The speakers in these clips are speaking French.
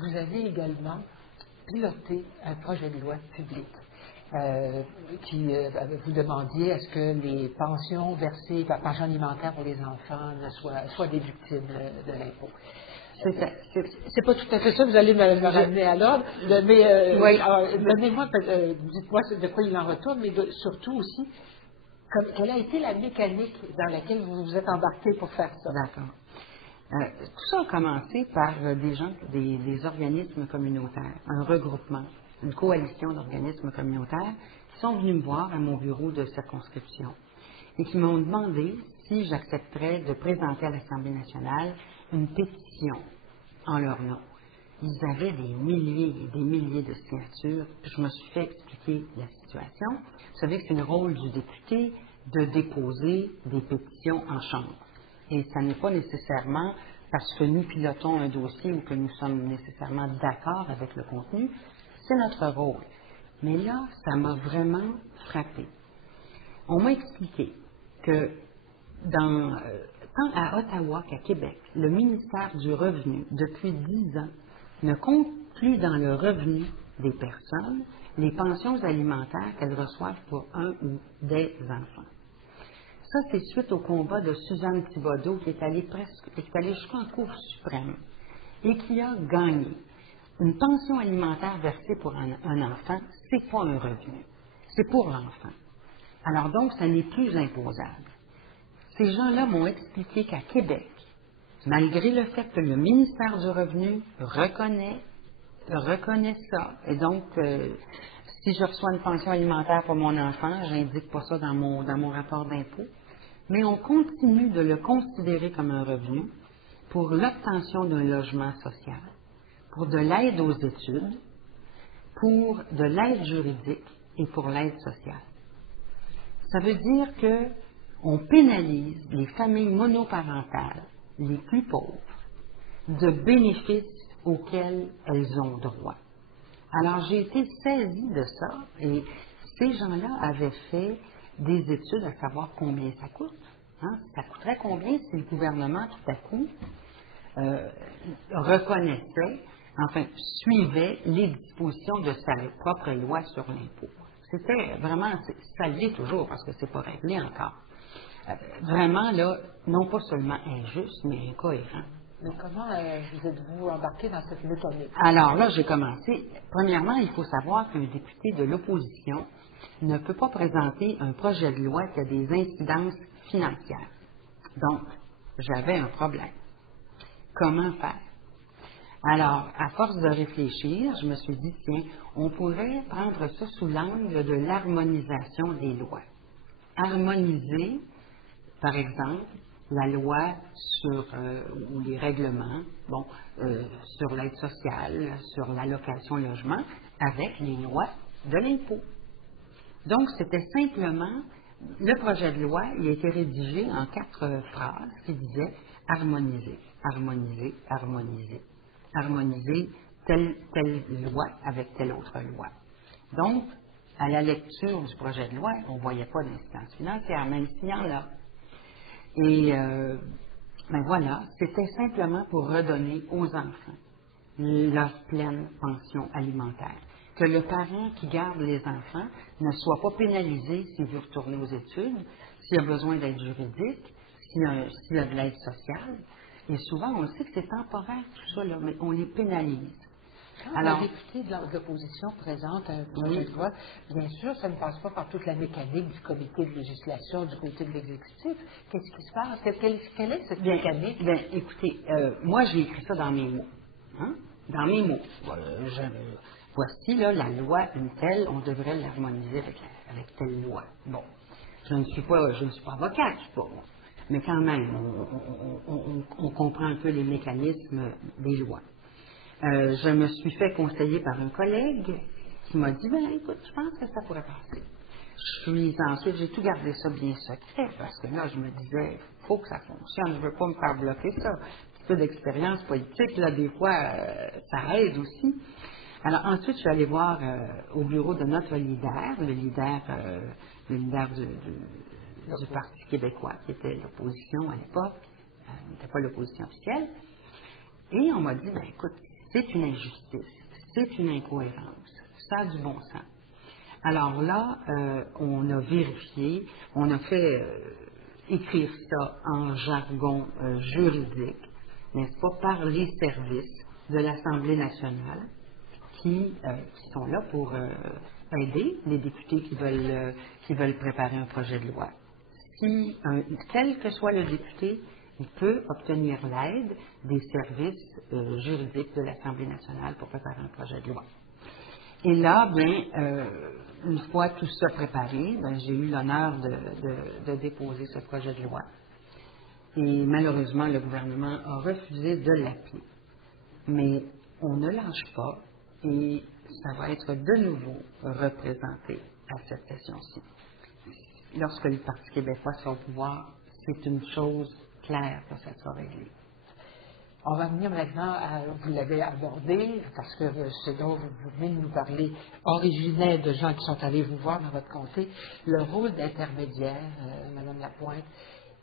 vous avez également piloté un projet de loi public qui vous demandiez à ce que les pensions versées, la pension alimentaire pour les enfants soient déductibles de l'impôt. C'est pas tout à fait ça, vous allez me ramener à l'ordre, mais Oui. donnez-moi, dites-moi de quoi il en retourne, mais surtout aussi, quelle a été la mécanique dans laquelle vous vous êtes embarqué pour faire ça? D'accord. Tout ça a commencé par des gens, des organismes communautaires, un regroupement, une coalition d'organismes communautaires qui sont venus me voir à mon bureau de circonscription et qui m'ont demandé si j'accepterais de présenter à l'Assemblée nationale une pétition en leur nom. Ils avaient des milliers et des milliers de signatures, puis je me suis fait expliquer la situation. Vous savez que c'est le rôle du député de déposer des pétitions en chambre. Et ça n'est pas nécessairement parce que nous pilotons un dossier ou que nous sommes nécessairement d'accord avec le contenu, c'est notre rôle. Mais là, ça m'a vraiment frappé. On m'a expliqué que tant à Ottawa qu'à Québec, le ministère du Revenu, depuis 10 ans, ne compte plus dans le revenu des personnes les pensions alimentaires qu'elles reçoivent pour un ou des enfants. Ça, c'est suite au combat de Suzanne Thibodeau qui est allée jusqu'en Cour suprême et qui a gagné. Une pension alimentaire versée pour un enfant, c'est pas un revenu. C'est pour l'enfant. Alors donc, ça n'est plus imposable. Ces gens-là m'ont expliqué qu'à Québec, malgré le fait que le ministère du Revenu reconnaît ça, et donc, si je reçois une pension alimentaire pour mon enfant, j'indique pas ça dans mon rapport d'impôt, mais on continue de le considérer comme un revenu pour l'obtention d'un logement social, pour de l'aide aux études, pour de l'aide juridique et pour l'aide sociale. Ça veut dire que on pénalise les familles monoparentales, les plus pauvres, de bénéfices auxquels elles ont droit. Alors, j'ai été saisie de ça et ces gens-là avaient fait des études à savoir combien ça coûte. Hein? Ça coûterait combien si le gouvernement, tout à coup, reconnaissait, enfin, suivait les dispositions de sa propre loi sur l'impôt. C'était vraiment, ça l'est toujours parce que c'est pas réglé encore. Vraiment, là, non pas seulement injuste, mais incohérent. Mais comment vous êtes-vous embarqué dans cette mécanique? Alors là, j'ai commencé. Premièrement, il faut savoir qu'un député de l'opposition ne peut pas présenter un projet de loi qui a des incidences financières. Donc, j'avais un problème. Comment faire? Alors, à force de réfléchir, je me suis dit, tiens, on pourrait prendre ça sous l'angle de l'harmonisation des lois. Harmoniser, par exemple, la loi sur ou les règlements, sur l'aide sociale, sur l'allocation logement, avec les lois de l'impôt. Donc, c'était simplement, le projet de loi, il a été rédigé en 4 phrases qui disaient harmoniser, harmoniser, harmoniser. Harmoniser telle loi avec telle autre loi. Donc, à la lecture du projet de loi, on ne voyait pas d'incidence financière, même s'il y en a. Et, ben voilà, c'était simplement pour redonner aux enfants leur pleine pension alimentaire. Que le parent qui garde les enfants ne soit pas pénalisé s'il veut retourner aux études, s'il a besoin d'aide juridique, s'il a de l'aide sociale. Et souvent, on sait que c'est temporaire tout ça, là, mais on les pénalise. Quand un député de l'opposition présente un projet de loi, bien sûr, ça ne passe pas par toute la mécanique du comité de législation, du côté de l'exécutif. Qu'est-ce qui se passe? Quelle est cette mécanique? Bien, écoutez, moi, j'ai écrit ça dans mes mots. Hein? Dans mes mots. Voici, là, la loi, une telle, on devrait l'harmoniser avec telle loi. Bon, je ne suis pas avocate, je suis pas, mais quand même, on comprend un peu les mécanismes des lois. Je me suis fait conseiller par un collègue qui m'a dit, ben écoute, je pense que ça pourrait passer. Ensuite, j'ai tout gardé ça bien secret parce que là, je me disais, il faut que ça fonctionne, je ne veux pas me faire bloquer ça. Un peu d'expérience politique, là, des fois, ça aide aussi. Alors ensuite, je suis allée voir au bureau de notre leader, le leader du Parti québécois, qui était l'opposition à l'époque, n'était pas l'opposition officielle. Et on m'a dit, ben écoute, c'est une injustice, c'est une incohérence, ça a du bon sens. Alors là, on a vérifié, on a fait écrire ça en jargon juridique, n'est-ce pas, par les services de l'Assemblée nationale qui sont là pour aider les députés qui veulent préparer un projet de loi. Quel que soit le député, il peut obtenir l'aide des services juridiques de l'Assemblée nationale pour préparer un projet de loi. Et là, une fois tout ça préparé, j'ai eu l'honneur de déposer ce projet de loi. Et malheureusement, le gouvernement a refusé de l'appeler. Mais on ne lâche pas et ça va être de nouveau représenté à cette session-ci. Lorsque le Parti québécois sera au pouvoir, c'est une chose claire que ça sera réglé. On va venir maintenant vous l'avez abordé, parce que ce dont vous venez de nous parler originait de gens qui sont allés vous voir dans votre comté, le rôle d'intermédiaire, Mme Lapointe,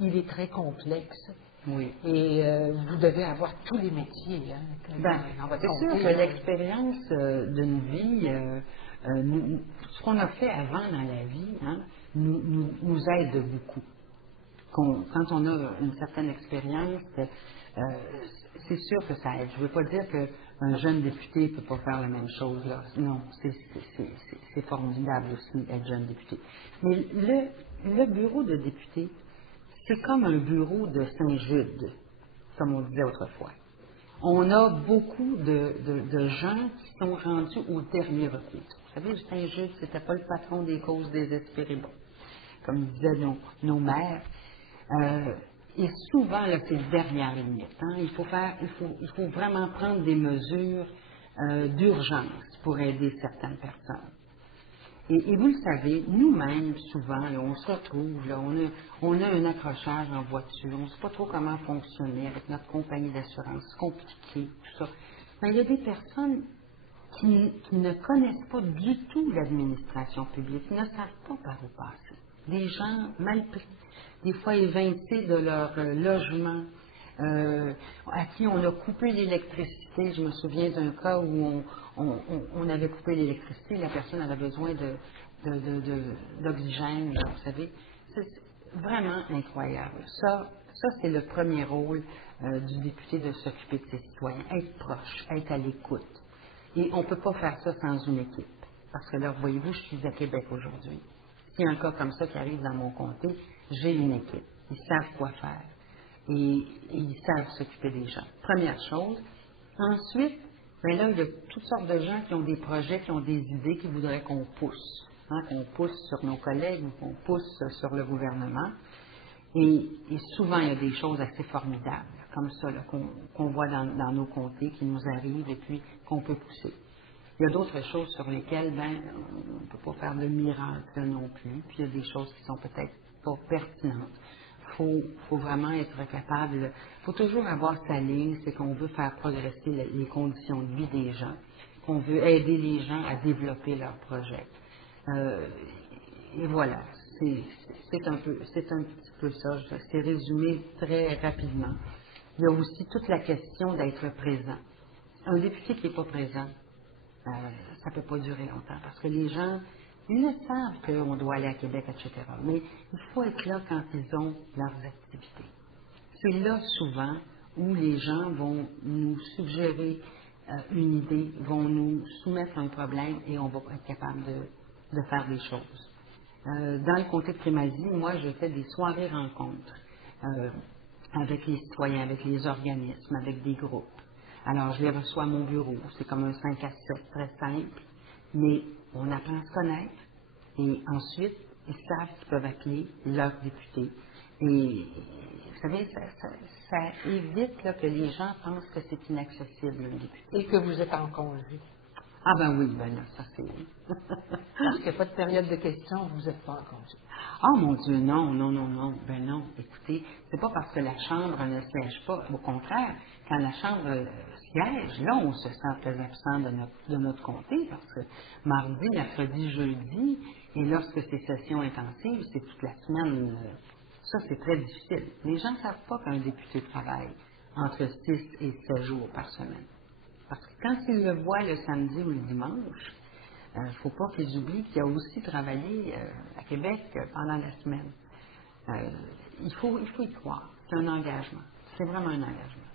il est très complexe. Oui. Et vous devez avoir tous les métiers dans votre c'est comté. sûr que l'expérience d'une vie, ce qu'on a fait avant dans la vie, nous aide beaucoup. Quand on a une certaine expérience, c'est sûr que ça aide. Je ne veux pas dire qu'un jeune député ne peut pas faire la même chose. Là. Non, c'est formidable aussi être jeune député. Mais le bureau de député, c'est comme un bureau de Saint-Jude, comme on disait autrefois. On a beaucoup de gens qui sont rendus au dernier recours. Vous savez, Saint-Jude, c'était pas le patron des causes désespérées, comme disaient nos mères. Et souvent, là, c'est dernière limite. Il faut vraiment prendre des mesures d'urgence pour aider certaines personnes. Et vous le savez, nous-mêmes, souvent, là, on se retrouve, là, on a un accrochage en voiture, on ne sait pas trop comment fonctionner avec notre compagnie d'assurance, c'est compliqué, tout ça. Mais il y a des personnes qui ne connaissent pas du tout l'administration publique, qui ne savent pas par où passer. Des gens mal pris, des fois évincés de leur logement, à qui on a coupé l'électricité. Je me souviens d'un cas où on avait coupé l'électricité, la personne avait besoin d'oxygène, vous savez. C'est vraiment incroyable. Ça c'est le premier rôle du député de s'occuper de ses citoyens, être proche, être à l'écoute. Et on ne peut pas faire ça sans une équipe. Parce que là, voyez-vous, je suis à Québec aujourd'hui. S'il y a un cas comme ça qui arrive dans mon comté, j'ai une équipe. Ils savent quoi faire. Et ils savent s'occuper des gens. Première chose. Ensuite, là, il y a toutes sortes de gens qui ont des projets, qui ont des idées, qui voudraient qu'on pousse. Qu'on pousse sur nos collègues ou qu'on pousse sur le gouvernement. Et souvent, il y a des choses assez formidables, comme ça, là, qu'on voit dans nos comtés, qui nous arrivent et puis qu'on peut pousser. Il y a d'autres choses sur lesquelles, on ne peut pas faire de miracle non plus. Puis il y a des choses qui sont peut-être pas pertinentes. Faut vraiment être capable. Il faut toujours avoir sa ligne, c'est qu'on veut faire progresser les conditions de vie des gens, qu'on veut aider les gens à développer leurs projets. Et voilà, c'est un petit peu ça. C'est résumé très rapidement. Il y a aussi toute la question d'être présent. Un député qui n'est pas présent, ça ne peut pas durer longtemps parce que les gens, ils le savent qu'on doit aller à Québec, etc. Mais il faut être là quand ils ont leurs activités. C'est là souvent où les gens vont nous suggérer une idée, vont nous soumettre un problème et on va être capable de faire des choses. Dans le comté de Crémazie, moi, je fais des soirées rencontres avec les citoyens, avec les organismes, avec des groupes. Alors, je les reçois à mon bureau. C'est comme un 5 à 7, très simple. Mais on apprend à se connaître. Et ensuite, ils savent qu'ils peuvent appeler leur député. Et vous savez, ça évite là, que les gens pensent que c'est inaccessible, un député. Et que vous êtes en congé. Ah ben oui, ben là, ça c'est... Parce qu'il n'y a pas de période de questions, vous n'êtes pas en congé. Oh mon Dieu, non. Ben non, écoutez, c'est pas parce que la Chambre ne siège pas. Au contraire, quand la Chambre siège, là, on se sent très absent de notre comté, parce que mardi, mercredi, jeudi, et lorsque c'est session intensive, c'est toute la semaine. Ça, c'est très difficile. Les gens ne savent pas qu'un député travaille entre 6 et 7 jours par semaine. Parce que quand ils le voient le samedi ou le dimanche, il ne faut pas qu'ils oublient qu'il a aussi travaillé à Québec pendant la semaine. Il faut y croire. C'est un engagement. C'est vraiment un engagement.